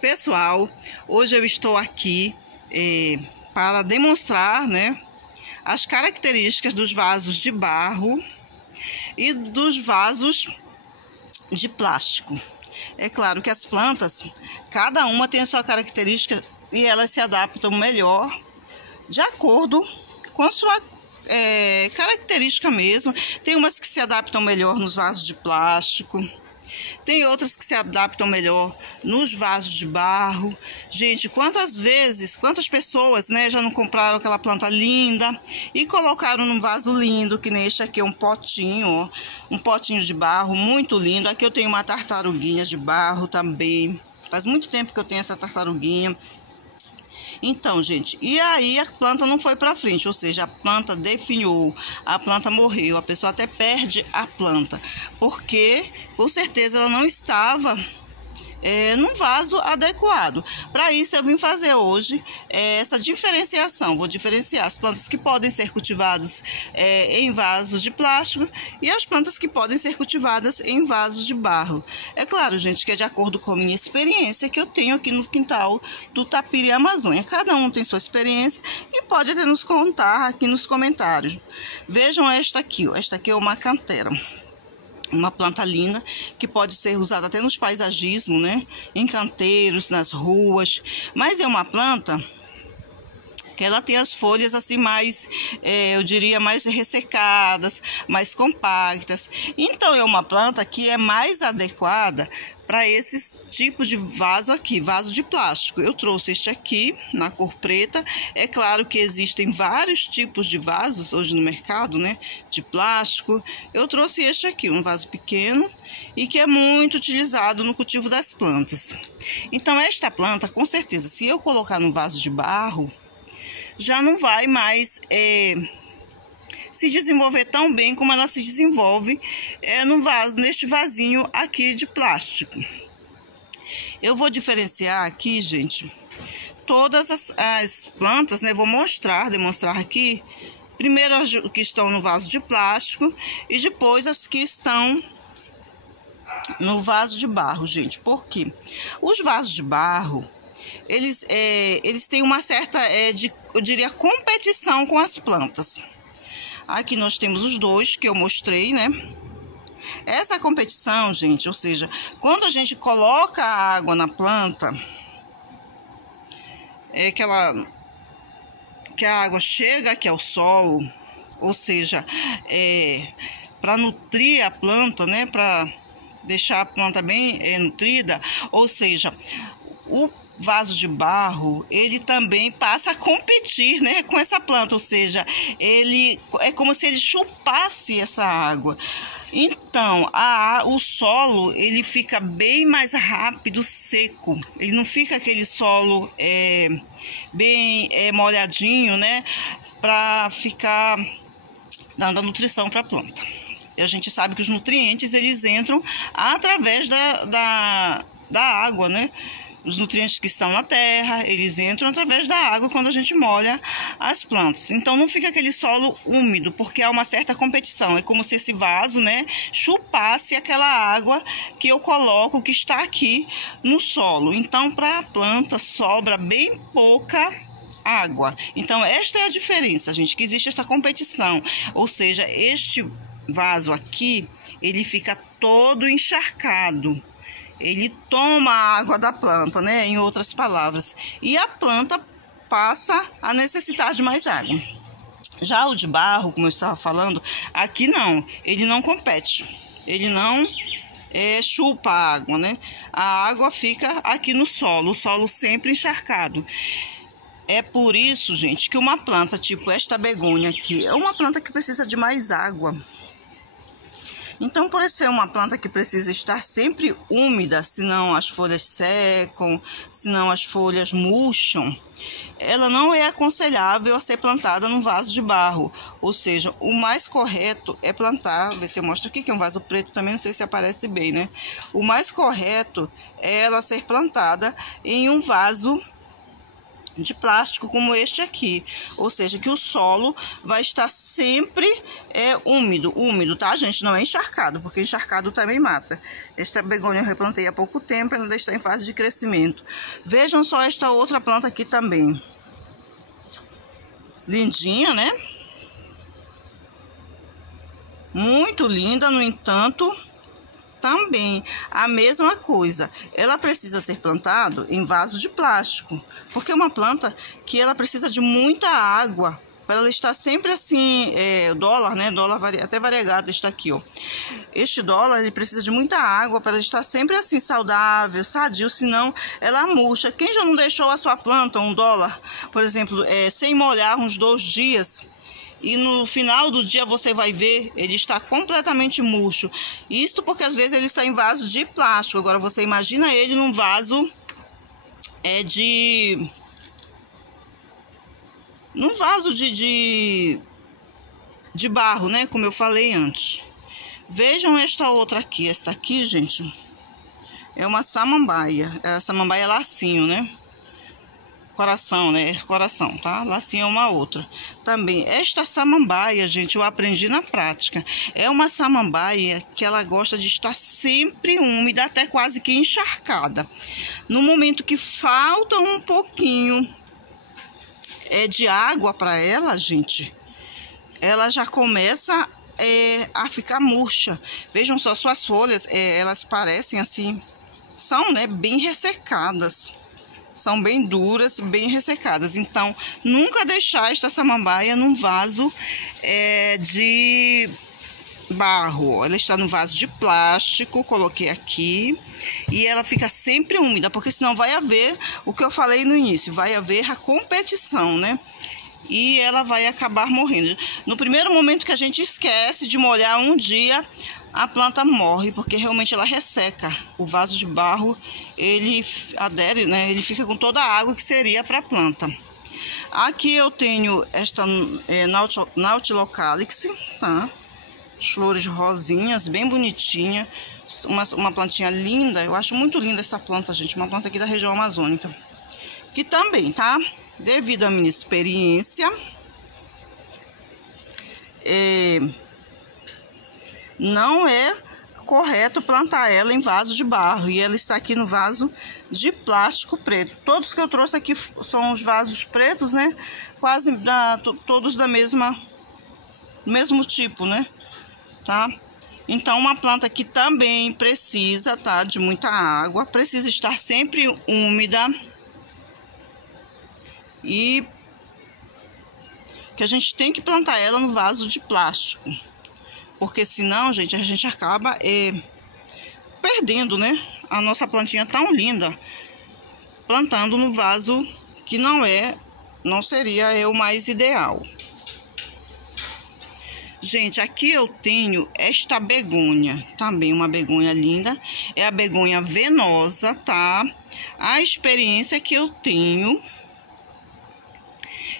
Pessoal, hoje eu estou aqui para demonstrar, né, as características dos vasos de barro e dos vasos de plástico. É claro que as plantas, cada uma tem a sua característica e elas se adaptam melhor de acordo com a sua característica mesmo. Tem umas que se adaptam melhor nos vasos de plástico, tem outras que se adaptam melhor nos vasos de barro. Gente, quantas pessoas, né, já não compraram aquela planta linda e colocaram num vaso lindo, que nem este aqui é um potinho, ó, um potinho de barro muito lindo. Aqui eu tenho uma tartaruguinha de barro também. Faz muito tempo que eu tenho essa tartaruguinha. Então, gente, e aí a planta não foi para frente, ou seja, a planta definhou, a planta morreu, a pessoa até perde a planta, porque com certeza ela não estava num vaso adequado. Para isso eu vim fazer hoje essa diferenciação. Vou diferenciar as plantas que podem ser cultivadas em vasos de plástico e as plantas que podem ser cultivadas em vasos de barro. É claro, gente, que é de acordo com a minha experiência que eu tenho aqui no quintal do Tapiri Amazônia. Cada um tem sua experiência e pode até nos contar aqui nos comentários. Vejam esta aqui, ó. Esta aqui é uma cantera. Uma planta linda que pode ser usada até nos paisagismos, né? Em canteiros, nas ruas. Mas é uma planta que ela tem as folhas assim mais, eu diria, mais ressecadas, mais compactas. Então é uma planta que é mais adequada para esses tipos de vaso aqui, vaso de plástico. Eu trouxe este aqui na cor preta. É claro que existem vários tipos de vasos hoje no mercado, né, de plástico. Eu trouxe este aqui, um vaso pequeno e que é muito utilizado no cultivo das plantas. Então esta planta, com certeza, se eu colocar no vaso de barro, já não vai mais se desenvolver tão bem como ela se desenvolve no vaso, neste vasinho aqui de plástico. Eu vou diferenciar aqui, gente, todas as plantas, né? Vou demonstrar aqui, primeiro as que estão no vaso de plástico e depois as que estão no vaso de barro, gente. Por quê? Os vasos de barro, eles têm uma certa, eu diria, competição com as plantas. Aqui nós temos os dois que eu mostrei, né? Essa competição, gente, ou seja, quando a gente coloca a água na planta, que a água chega aqui ao solo, ou seja, para nutrir a planta, né? Para deixar a planta bem nutrida, ou seja, o vaso de barro, ele também passa a competir, né, com essa planta, ou seja, ele é como se ele chupasse essa água. Então, o solo, ele fica bem mais rápido seco. Ele não fica aquele solo bem molhadinho, né, para ficar dando a nutrição para a planta. E a gente sabe que os nutrientes, eles entram através da água, né? Os nutrientes que estão na terra, eles entram através da água quando a gente molha as plantas. Então não fica aquele solo úmido, porque há uma certa competição. É como se esse vaso, né, chupasse aquela água que eu coloco, que está aqui no solo. Então para a planta sobra bem pouca água. Então esta é a diferença, gente, que existe esta competição. Ou seja, este vaso aqui, ele fica todo encharcado. Ele toma a água da planta, né? Em outras palavras. E a planta passa a necessitar de mais água. Já o de barro, como eu estava falando, aqui não. Ele não compete. Ele não chupa a água, né? A água fica aqui no solo. O solo sempre encharcado. É por isso, gente, que uma planta tipo esta begônia aqui é uma planta que precisa de mais água. Então, por ser uma planta que precisa estar sempre úmida, senão as folhas secam, senão as folhas murcham, ela não é aconselhável a ser plantada num vaso de barro. Ou seja, o mais correto é plantar, ver se eu mostro aqui, que é um vaso preto também, não sei se aparece bem, né? O mais correto é ela ser plantada em um vaso de plástico como este aqui, ou seja, que o solo vai estar sempre úmido, tá, gente? Não é encharcado, porque encharcado também mata. Esta begônia eu replantei há pouco tempo, ainda está em fase de crescimento. Vejam só esta outra planta aqui também. Lindinha, né? Muito linda, no entanto, também a mesma coisa. Ela precisa ser plantada em vaso de plástico, porque é uma planta que ela precisa de muita água para ela estar sempre assim. O dólar, né? Dólar até variegado está aqui, ó. Este dólar, ele precisa de muita água para ela estar sempre assim saudável, sadio, senão ela murcha. Quem já não deixou a sua planta, um dólar, por exemplo, sem molhar uns 2 dias? E no final do dia você vai ver, ele está completamente murcho. Isto porque às vezes ele está em vaso de plástico. Agora você imagina ele num vaso de barro, né? Como eu falei antes. Vejam esta outra aqui. Esta aqui, gente, é uma samambaia. É a samambaia lacinho, né? Coração, né? Coração, tá? Lacinho é uma outra. Também, esta samambaia, gente, eu aprendi na prática. É uma samambaia que ela gosta de estar sempre úmida, até quase que encharcada. No momento que falta um pouquinho de água para ela, gente, ela já começa a ficar murcha. Vejam só, suas folhas, elas parecem assim, são, né, bem ressecadas. São bem duras, bem ressecadas. Então, nunca deixar esta samambaia num vaso de barro. Ela está no vaso de plástico, coloquei aqui. E ela fica sempre úmida, porque senão vai haver o que eu falei no início. Vai haver a competição, né? E ela vai acabar morrendo. No primeiro momento que a gente esquece de molhar um dia, a planta morre, porque realmente ela resseca. O vaso de barro, ele adere, né? Ele fica com toda a água que seria para a planta. Aqui eu tenho esta Nautilocalix, tá? As flores rosinhas, bem bonitinha. Uma plantinha linda. Eu acho muito linda essa planta, gente. Uma planta aqui da região amazônica. Que também, tá? Devido à minha experiência, não é correto plantar ela em vaso de barro. E ela está aqui no vaso de plástico preto. Todos que eu trouxe aqui são os vasos pretos, né? Quase todos da mesmo tipo, né? Tá? Então, uma planta que também precisa, tá, de muita água, precisa estar sempre úmida. E que a gente tem que plantar ela no vaso de plástico, porque senão, gente, a gente acaba perdendo, né, a nossa plantinha tão linda, plantando no vaso que não seria o mais ideal. Gente, aqui eu tenho esta begônia, também uma begônia linda, é a begônia venosa, tá? A experiência que eu tenho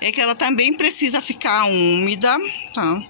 é que ela também precisa ficar úmida, tá?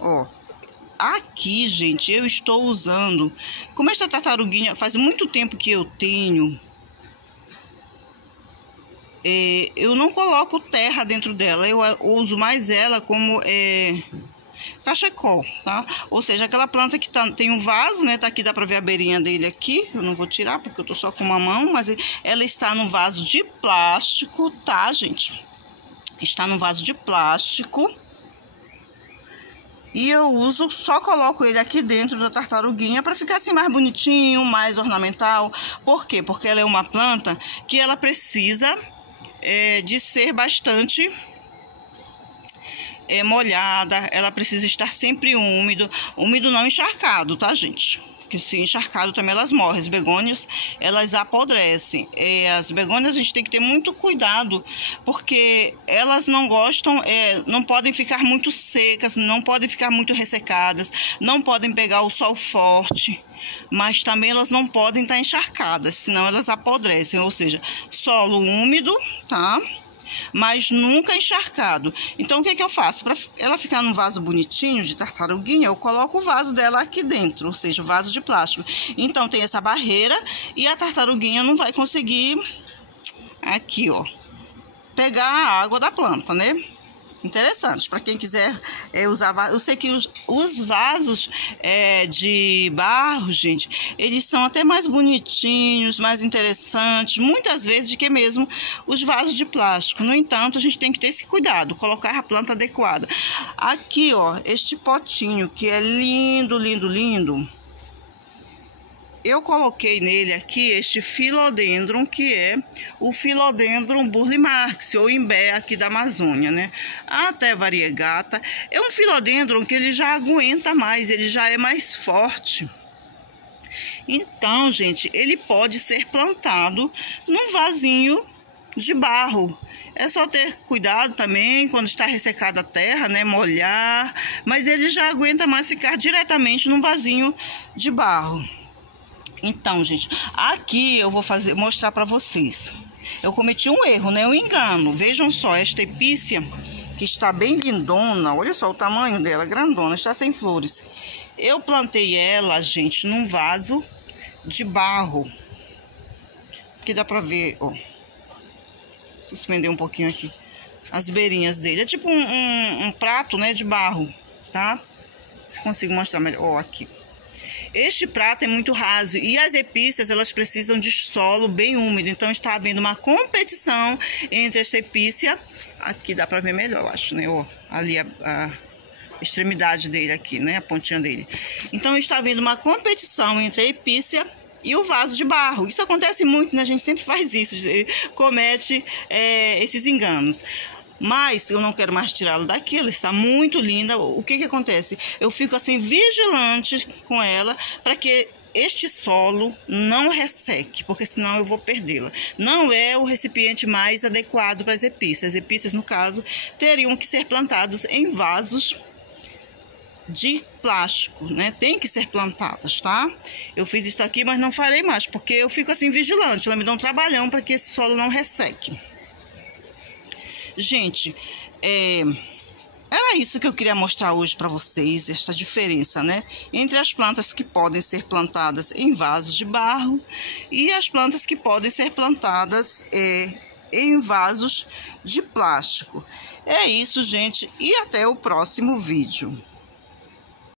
Ó, aqui, gente, eu estou usando, como esta tartaruguinha faz muito tempo que eu tenho, eu não coloco terra dentro dela, eu uso mais ela como cachecol, tá? Ou seja, aquela planta que tem um vaso, né? Tá aqui, dá pra ver a beirinha dele aqui. Eu não vou tirar porque eu tô só com uma mão, mas ela está no vaso de plástico, tá, gente? Está no vaso de plástico. E eu só coloco ele aqui dentro da tartaruguinha para ficar assim mais bonitinho, mais ornamental. Por quê? Porque ela é uma planta que ela precisa de ser bastante molhada, ela precisa estar sempre úmido não encharcado, tá, gente? Porque se encharcado também elas morrem. As begônias, elas apodrecem. As begônias a gente tem que ter muito cuidado, porque elas não gostam, não podem ficar muito secas, não podem ficar muito ressecadas, não podem pegar o sol forte, mas também elas não podem estar encharcadas, senão elas apodrecem. Ou seja, solo úmido, tá? Mas nunca encharcado. Então o que eu faço? Para ela ficar num vaso bonitinho de tartaruguinha, eu coloco o vaso dela aqui dentro, ou seja, o vaso de plástico. Então tem essa barreira e a tartaruguinha não vai conseguir aqui, ó, pegar a água da planta, né? Interessante, para quem quiser usar. Eu sei que os vasos de barro, gente, eles são até mais bonitinhos, mais interessantes, muitas vezes, do que mesmo os vasos de plástico. No entanto, a gente tem que ter esse cuidado, colocar a planta adequada. Aqui, ó, este potinho que é lindo, lindo, lindo. Eu coloquei nele aqui este Philodendron, que é o Philodendron Burle Marx, ou imbé aqui da Amazônia, né? Até variegata. É um Philodendron que ele já aguenta mais, ele já é mais forte. Então, gente, ele pode ser plantado num vasinho de barro. É só ter cuidado também quando está ressecada a terra, né? Molhar. Mas ele já aguenta mais ficar diretamente num vasinho de barro. Então, gente, aqui eu vou mostrar para vocês. Eu cometi um erro, né? Um engano. Vejam só, esta epícia que está bem lindona. Olha só o tamanho dela, grandona, está sem flores. Eu plantei ela, gente, num vaso de barro. Aqui dá para ver, ó. Suspender um pouquinho aqui as beirinhas dele. É tipo um prato, né, de barro, tá? Se consigo mostrar melhor. Ó, aqui. Este prato é muito raso e as epícias, elas precisam de solo bem úmido. Então está havendo uma competição entre essa epícia. Aqui dá para ver melhor, eu acho, né? Ó, ali a extremidade dele aqui, né? A pontinha dele. Então está havendo uma competição entre a epícia e o vaso de barro. Isso acontece muito, né? A gente sempre faz isso, comete esses enganos. Mas eu não quero mais tirá-la daqui, ela está muito linda. O que acontece? Eu fico assim vigilante com ela para que este solo não resseque, porque senão eu vou perdê-la. Não é o recipiente mais adequado para as epícias. As epícias, no caso, teriam que ser plantados em vasos de plástico, né? Tem que ser plantadas, tá? Eu fiz isso aqui, mas não farei mais, porque eu fico assim vigilante. Ela me dá um trabalhão para que esse solo não resseque. Gente, era isso que eu queria mostrar hoje para vocês, essa diferença, né? Entre as plantas que podem ser plantadas em vasos de barro e as plantas que podem ser plantadas em vasos de plástico. É isso, gente, e até o próximo vídeo.